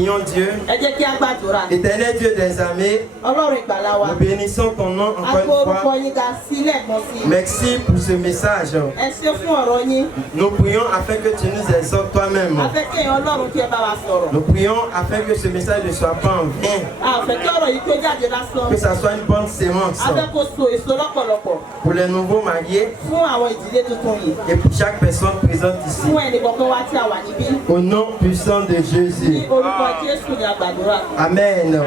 Prions Dieu. Éternel Dieu des armées, nous bénissons ton nom encore une fois. Merci pour ce message. Nous prions afin que tu nous exhortes toi-même. Nous prions afin que ce message ne soit pas en vain. Que ça soit une bonne sémence pour les nouveaux mariés et pour chaque personne présente ici. Au nom puissant de Jésus. Amen.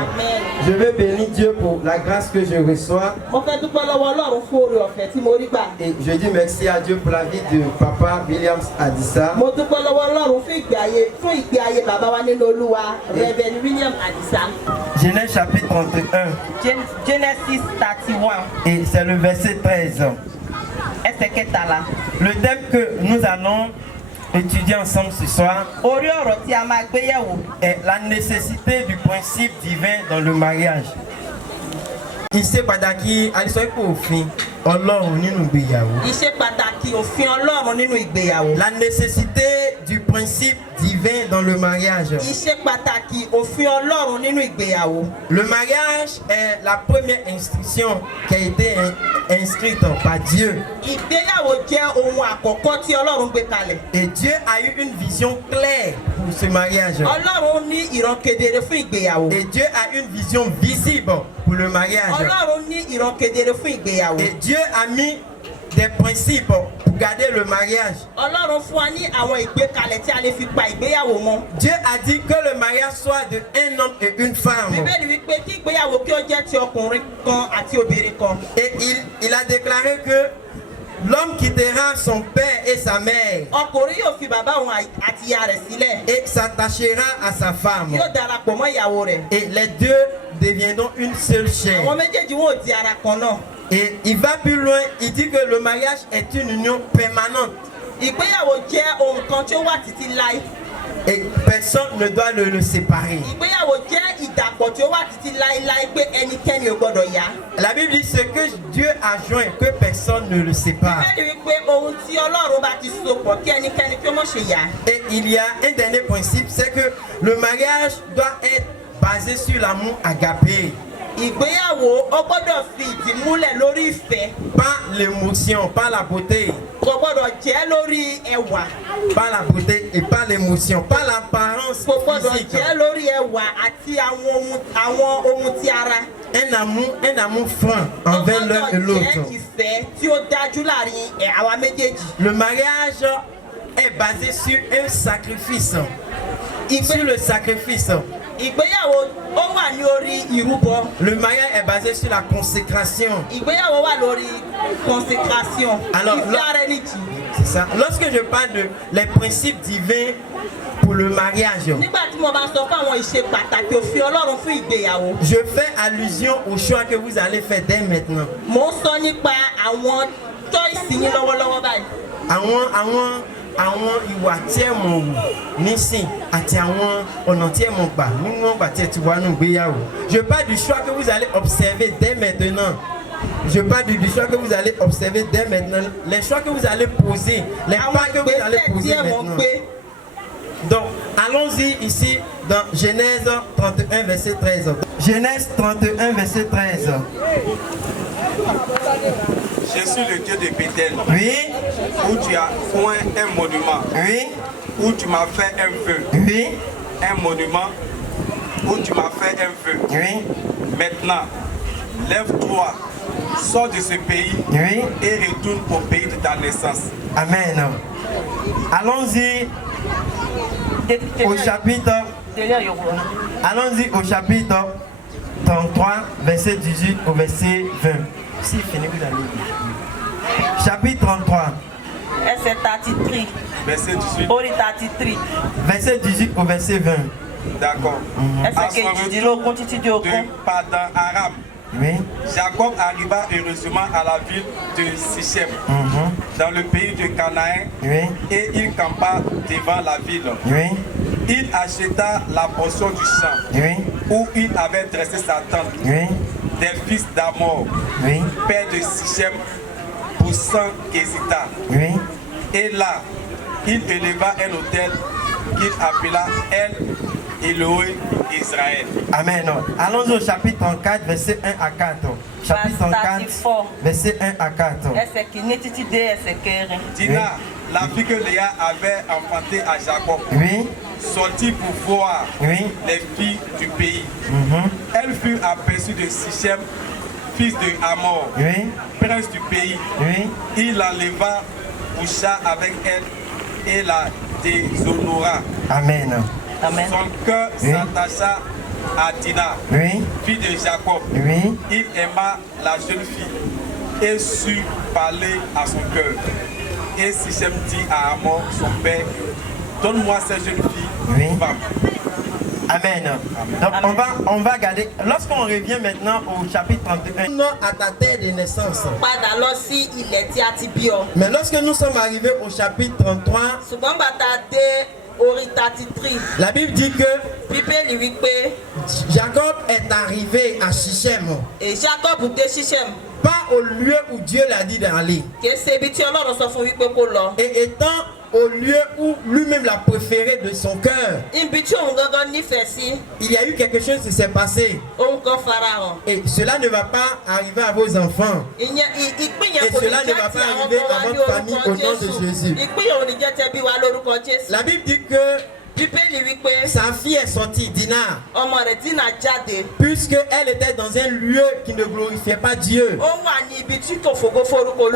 Je veux bénir Dieu pour la grâce que je reçois. Et je dis merci à Dieu pour la vie de Papa Williams Adissa. Genèse chapitre 31. Genesis 31. Et c'est le verset 13. Le thème que nous allons étudier ensemble ce soir est la nécessité du principe divin dans le mariage. Iṣẹ́ pàtàkì àdìsọ́pọ̀ òfin Ọlọ́run nínú ìgbéyàwó. Iṣẹ́ pàtàkì òfin Ọlọ́run nínú ìgbéyàwó. La nécessité du principe divin dans le mariage. Iṣẹ́ pàtàkì òfin Ọlọ́run nínú ìgbéyàwó. Le mariage est la première instruction qui a été inscrite par Dieu. Ìgbéyàwó jẹ́ ohun àkọ́kọ́ tí Ọlọ́run gbé kalẹ̀. Et Dieu a eu une vision claire pour ce mariage. Ọlọ́run ní ìran kedere fún ìgbéyàwó. Et Dieu a une vision visible pour le mariage. Ọlọ́run ní ìran kedere fún ìgbéyàwó. Et Dieu a mis des principes pour garder le mariage. Ọlọ́run fún wa ní àwọn ìgbékalẹ̀ tí a lè fi pa ìgbéyàwó mọ́. Dieu a dit que le mariage soit de un homme et une femme. Bíbélì wípé kí ìgbéyàwó kí ó jẹ́ ti ọkùnrin kan àti obìnrin kan. Et il a déclaré que l'homme quittera son père et sa mère. Ọkùnrin yóò fi bàbá òun àti ìyá rẹ̀ sílẹ̀. Et s'attachera à sa femme. Yóò darapọ̀ mọ́ ìyàwó rẹ̀. Et les deux deviendront une seule chair. Àwọn méjèèjì wọn ò di ara kan náà. Et il va plus loin, il dit que le mariage est une union permanente. Ìgbéyàwó jẹ́ ohun kan tí ó wà títí láé. Et personne ne doit le séparer. Ìgbéyàwó jẹ́ ìdàpọ̀ tí ó wà títí láéláé pé ẹnikẹ́ni ò gbọdọ̀ yà. La Bible dit ce que Dieu a joint, que personne ne le sépare. Bíbélì wípé ohun tí Ọlọ́run bá ti so pọ̀ kí ẹnikẹ́ni kí ó má ṣe yà. Et il y a un dernier principe, c'est que le mariage doit être basé sur l'amour agapé. Ìgbéyàwó ó gbọ́dọ̀ fi ìdí múlẹ̀ lórí ìfẹ́. Pas l'émotion, pas la beauté. Kò gbọ́dọ̀ jẹ́ lórí ẹwà. Pas la beauté et pas l'émotion, pas l'apparence Kò gbọ́dọ̀ physique. jẹ́ lórí ẹwà àti àwọn ohun ti ara. Un amour franc envers l'un et l'autre. Ó gbọ́dọ̀ jẹ́ ìfẹ́ tí ó dájú láàrin àwa méjèèjì. Le mariage est basé sur un sacrifice. Sur le sacrifice. Ìgbéyàwó ó wà ní orí ìrúbọ. Le mariage est basé sur la consécration. Ìgbéyàwó wà lórí consécration. Alors, Ìfẹ́ ara ẹni jì. C'est ça. Lorsque je parle de les principes divins pour le mariage, Nígbà tí mo bá sọ fún àwọn ìṣe pàtàkì òfin Ọlọ́run fún ìgbéyàwó. je fais allusion au choix que vous allez faire dès maintenant. Mo ń sọ nípa àwọn choice yín lọ́wọ́lọ́wọ́ báyìí. Àwọn ìwà tí ẹ mọ̀ wù nísìn àti àwọn ọ̀nà tí ẹ mọ̀ gbà nínú ọgbà tí ẹ ti wà nínú ìgbéyàwó. Je parle du choix que vous allez observer dès maintenant. Je parle du choix que vous allez observer dès maintenant. Les choix que vous allez poser, les pas que vous allez poser maintenant. Donc, allons-y ici dans Genèse 31, verset 13. Genèse 31, verset 13. Je suis le Dieu de Bethel. Oui. Où tu as point un monument. Oui. Où tu m'as fait un vœu. Oui. Un monument. Où tu m'as fait un vœu. Oui. Maintenant, lève-toi, sors de ce pays Oui. et retourne au pays de ta naissance. Amen. Allons-y au chapitre. Allons-y au chapitre 33, verset 18 au verset 20. Si fini, vous allez lire. Chapitre 33. Verset 33. Verset 18. Verset 18 au verset 20. D'accord. À son retour de Padan Aram, Oui. Jacob arriva heureusement à la ville de Sichem, dans le pays de Canaan, Oui. et il campa devant la ville. Oui. Il acheta la portion du champ Oui. où il avait dressé sa tente Oui. des fils d'Amor, Oui. père de Sichem, pour 100 Kézita. Oui. Et là, il éleva un autel qu'il appela El Elohim Israël. Amen. Allons au chapitre 34, verset 1 à 4. Chapitre 34, verset 1 à 4. Dina, la fille que Léa avait enfantée à Jacob, sortit pour voir les filles du pays. Elle fut aperçue de Sichem, fils de Hamor, prince du pays. Il la leva, coucha avec elle et la déshonora. Amen. Amen. Son cœur s'attacha à Dina, fille de Jacob. Il aima la jeune fille et sut parler à son cœur. Et Sichem dit à Hamor, son père, donne-moi cette jeune fille, femme. Amen. Donc on va garder. Lorsqu'on revient maintenant au chapitre 31, non à ta terre de naissance. Mais lorsque nous sommes arrivés au chapitre 33, la Bible dit que Jacob est arrivé à Sichem. Et Jacob était Sichem. Pas au lieu où Dieu l'a dit d'aller. Et étant au lieu où lui-même l'a préféré de son cœur, il y a eu quelque chose qui s'est passé. Et cela ne va pas arriver à vos enfants. Et cela ne va pas arriver à votre famille au nom de Jésus. La Bible dit que sa fille est sortie, Dina, puisque elle était dans un lieu qui ne glorifiait pas Dieu, où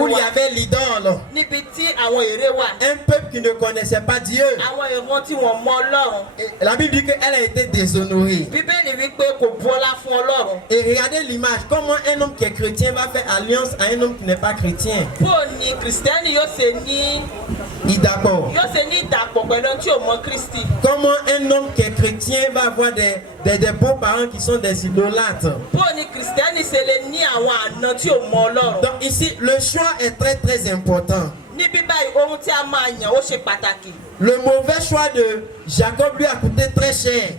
il y avait l'idole, un peuple qui ne connaissait pas Dieu. Et la Bible dit qu'elle a été déshonorée. Et regardez l'image, comment un homme qui est chrétien va faire alliance à un homme qui n'est pas chrétien. Il d'accord. Comment un homme qui est chrétien va avoir des beaux-parents qui sont des idolâtres. Donc ici, le choix est très très important. Le mauvais choix de Jacob lui a coûté très cher.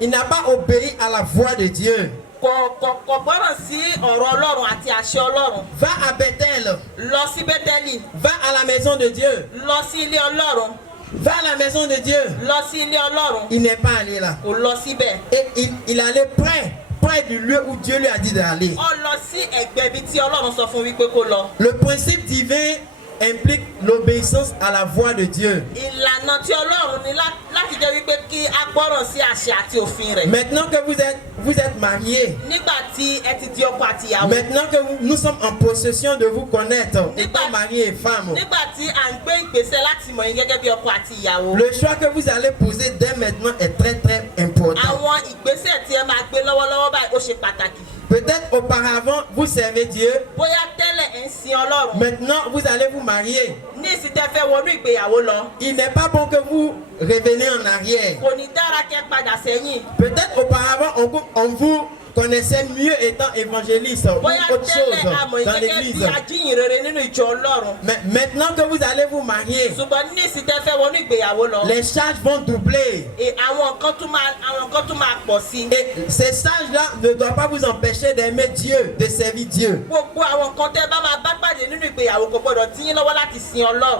Il n'a pas obéi à la voix de Dieu. Va à Bethel. Va à la maison de Dieu. Va à la maison de Dieu. Il n'est pas allé là. Et il allait près du lieu où Dieu lui a dit d'aller. Le principe divin implique l'obéissance à la voix de Dieu. Maintenant que vous êtes mariés, maintenant que nous sommes en possession de vous connaître, étant mariés et femmes, le choix que vous allez poser dès maintenant est très très important. Peut-être auparavant vous servez Dieu. Maintenant vous allez vous marier. Il n'est pas bon que vous revenez en arrière. Peut-être auparavant on vous connaissait mieux étant évangéliste ou autre chose dans l'église. Mais maintenant que vous allez vous marier, les charges vont doubler. Et ces charges-là ne doivent pas vous empêcher d'aimer Dieu, de servir Dieu.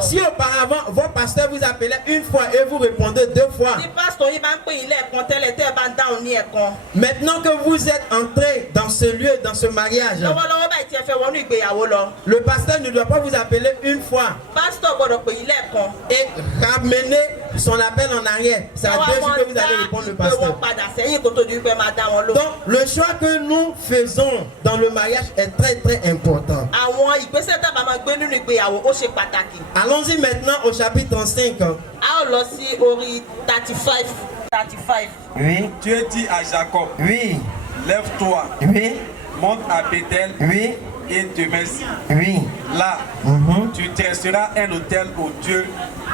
Si auparavant vos pasteurs vous appelaient une fois et vous répondez deux fois, maintenant que vous êtes entré dans ce lieu, dans ce mariage, le pasteur ne doit pas vous appeler une fois et ramener son appel en arrière. C'est à 2 jours que vous allez répondre le pasteur. Donc le choix que nous faisons dans le mariage est très très important. Allons-y maintenant au chapitre 35. Oui. Dieu dit à Jacob, oui, lève-toi, oui, monte à Bethel, oui, et demeure-y. Oui. Là, tu dresseras un autel au Dieu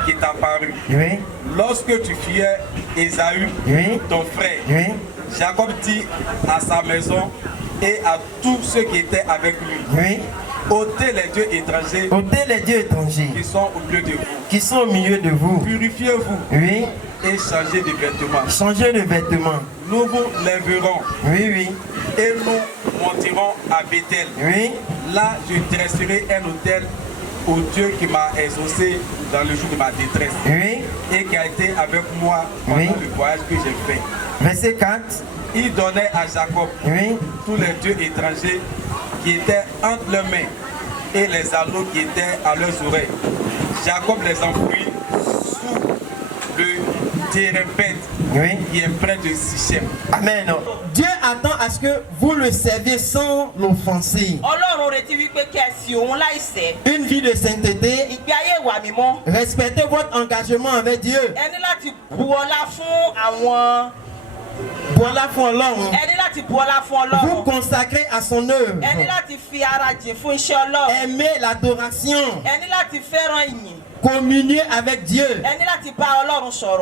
qui t'a paru. Oui. Lorsque tu fuyais Ésaü, ton frère, Jacob dit à sa maison et à tous ceux qui étaient avec lui, ôtez les dieux étrangers, qui sont au milieu de vous, purifiez-vous, et changez de vêtements. Nous vous lèverons, et nous monterons à Bethel. Là, je dresserai un autel au Dieu qui m'a exaucé dans le jour de ma détresse. Oui. Et qui a été avec moi pendant le voyage que j'ai fait. Verset 4. Il donnait à Jacob tous les dieux étrangers qui étaient entre leurs mains et les anneaux qui étaient à leurs oreilles. Jacob les enfouit sous le Térébeth qui est près de Sichem. Amen. Dieu attend à ce que vous le serviez sans l'offenser. Une vie de sainteté. Respectez votre engagement avec Dieu. Vous consacrez à son œuvre. Aimez l'adoration. Communier avec Dieu.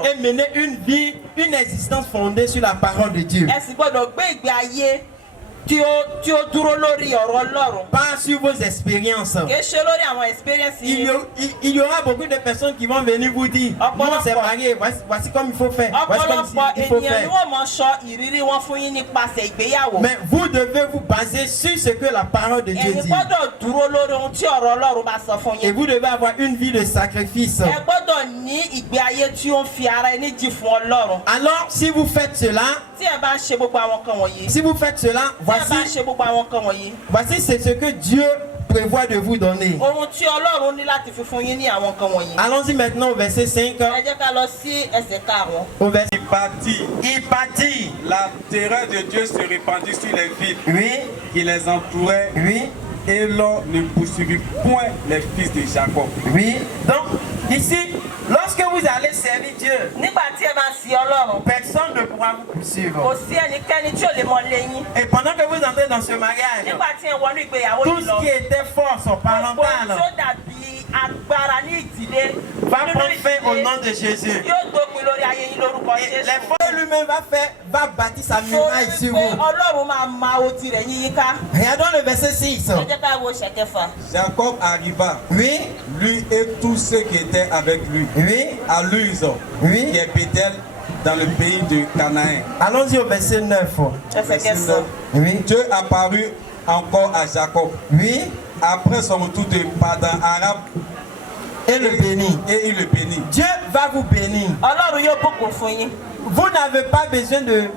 Et mener une vie, une existence fondée sur la parole de Dieu. Pas sur vos expériences. Il y aura beaucoup de personnes qui vont venir vous dire non, c'est marié, voici comme il faut faire. Voici comme il faut faire. Mais vous devez vous baser sur ce que la parole de Dieu dit. Et vous devez avoir une vie de sacrifice. Alors, si vous faites cela, voici c'est ce que Dieu prévoit de vous donner. Allons-y maintenant au verset 5. Au verset... Il partit. La terreur de Dieu se répandit sur les villes qui les entouraient. Et l'on ne poursuivit point les fils de Jacob. Donc, ici, lorsque vous allez servir Dieu, personne ne pourra vous poursuivre. Et pendant que vous entrez dans ce mariage, tout ce qui était force parentale va prendre fin au nom de Jésus. Et les forces lui-même va bâtir sa muraille sur vous. Regardons le verset 6. Jacob arriva, lui et tous ceux qui étaient avec lui, à Luz, qui est Bethel, dans le pays de Canaan. Allons-y au verset 9. Dieu apparut encore à Jacob. Après son retour de Padan Aram, et il le bénit. Dieu va vous bénir. Vous n'avez pas besoin de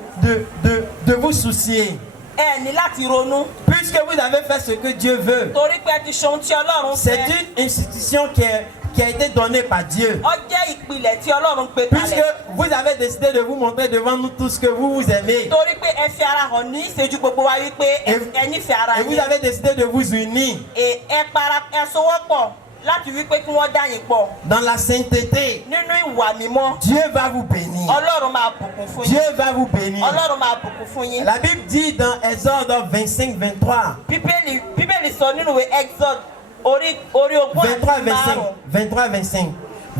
vous soucier. Puisque vous avez fait ce que Dieu veut. C'est une institution qui a été donnée par Dieu. Puisque vous avez décidé de vous montrer devant nous tous que vous vous aimez. Et vous avez décidé de vous unir. Dans la sainteté, Dieu va vous bénir. Dieu va vous bénir. La Bible dit dans Exode 25-23.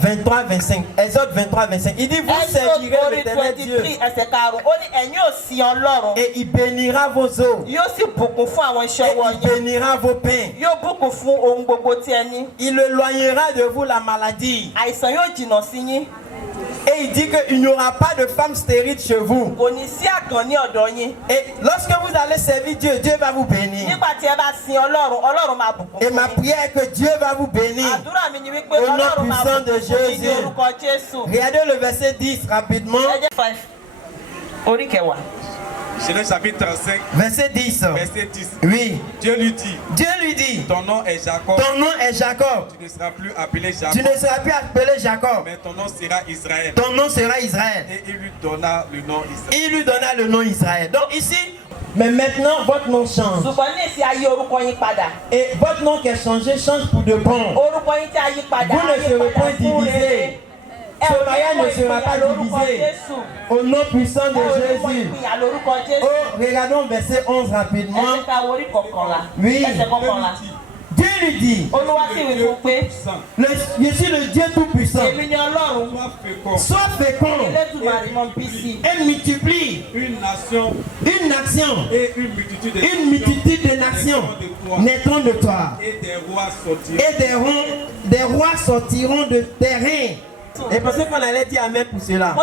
23-25. Exode 23-25. Il dit vous servirez l'éternel Dieu. Et il bénira vos eaux. Et il bénira vos pains. Il éloignera de vous la maladie. Et il dit qu'il n'y aura pas de femme stérile chez vous. Et lorsque vous allez servir Dieu, Dieu va vous bénir. Et ma prière est que Dieu va vous bénir. Au nom puissant de Jésus. Regardez le verset 10 rapidement. C'est le chapitre 35, verset 10. Verset 10. Dieu lui dit. Ton nom est Jacob. Tu ne seras plus appelé Jacob. Mais ton nom sera Israël. Et il lui donna le nom Israël. Donc ici, mais maintenant votre nom change. Et votre nom qui est changé change pour de bon. Vous ne serez pas divisés. Ce mariage ne sera pas divisé. Au nom puissant de Jésus. Oh, regardons verset 11 rapidement. Dieu lui dit, je suis le Dieu tout-puissant. Sois fécond et multiplie une nation et une multitude de nations naîtront de toi. Et des rois sortiront de tes reins. Et pensez qu'on allait dire amen pour cela.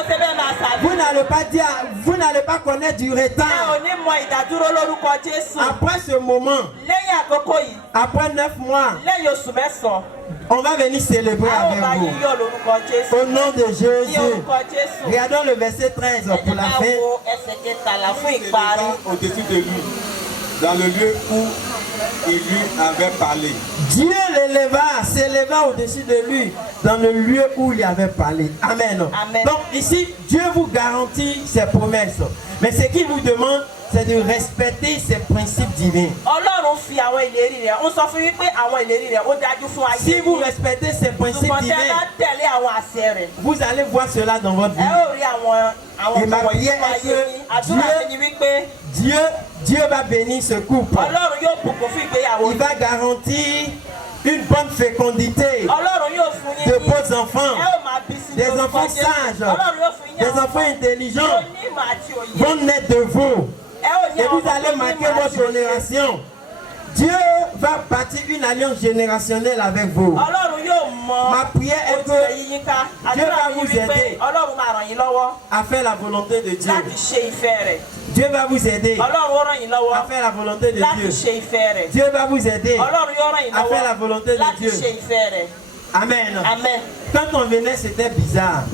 Vous n'allez pas connaître du retard. Après ce moment, après 9 mois, on va venir célébrer avec vous. Au nom de Jésus. Regardons le verset 13 pour la fin. Au-dessus de lui, dans le lieu où il lui avait parlé. Dieu s'éleva au-dessus de lui, dans le lieu où il avait parlé. Amen. Amen. Donc ici, Dieu vous garantit ses promesses. Mais ce qu'il vous demande, c'est de respecter ses principes divins. Si vous respectez ses principes divins, vous allez voir cela dans votre vie. Et ma prière est que Dieu va bénir ce couple. Il va garantir une bonne fécondité, de beaux enfants, des enfants sages, des enfants intelligents vont naître de vous. Et vous allez marquer votre génération. Dieu va bâtir une alliance générationnelle avec vous. Ma prière est que Dieu va vous aider à faire la volonté de Dieu. Dieu va vous aider à faire la volonté de Dieu. Dieu va vous aider à faire la volonté de Dieu. Amen. Amen. Quand on venait, c'était bizarre.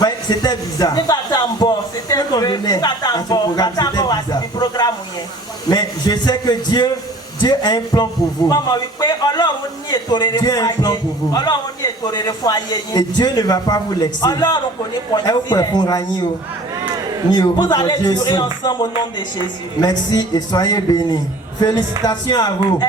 Ouais, c'était bizarre. Quand on venait à ce programme, c'était bizarre. Mais je sais que Dieu a un plan pour vous. Dieu a un plan pour vous. Et Dieu ne va pas vous laisser. Vous allez durer ensemble au nom de Jésus. Merci et soyez bénis. Félicitations à vous.